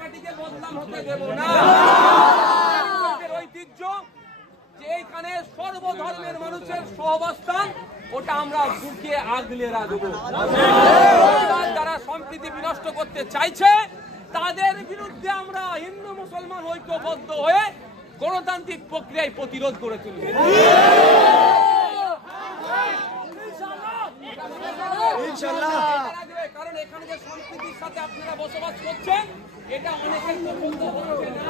মাটিকে বদনাম হতে দেব না। ঐতিহ্য যে এইখানে সর্বধর্মের মানুষের সহাবস্থান, ওটা আমরা বুকে আগলে রাখবো। যারা সম্প্রীতি বিনষ্ট করতে চাইছে তাদের বিরুদ্ধে আমরা হিন্দু মুসলমান ঐক্যবদ্ধ হয়ে গণতান্ত্রিক প্রক্রিয়ায় প্রতিরোধ করে তুলব। কারণ এখানে যে সম্প্রীতির সাথে আপনারা বসবাস করছেন এটা অনেকের পছন্দ হচ্ছে না।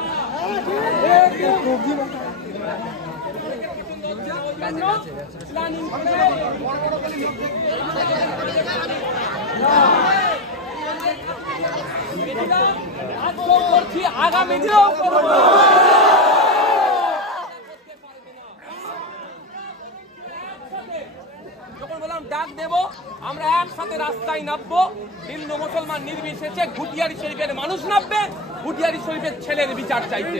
আগামী দিনেও যখন বললাম ডাক দেব, আমরা একসাথে রাস্তায় নামবো। হিন্দু মুসলমান নির্বিশেষে ঘুটিয়ারি শরীফের মানুষ নামবে ঘুটিয়ারি শরীফের ছেলের বিচার চাইতে।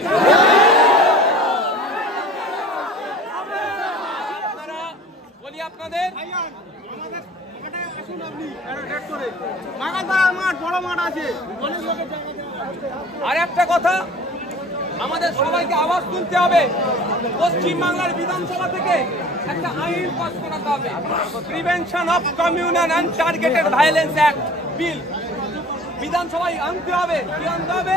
বলি আপনাদের আর একটা কথা, আমাদের সবাইকে আওয়াজ তুলতে হবে। পশ্চিমবাংলার বিধানসভা থেকে একটা আইন পাস করাতে হবে, prevention of communal and targeted violence act bill বিধানসভায় আনতে হবে। কি আনতে হবে?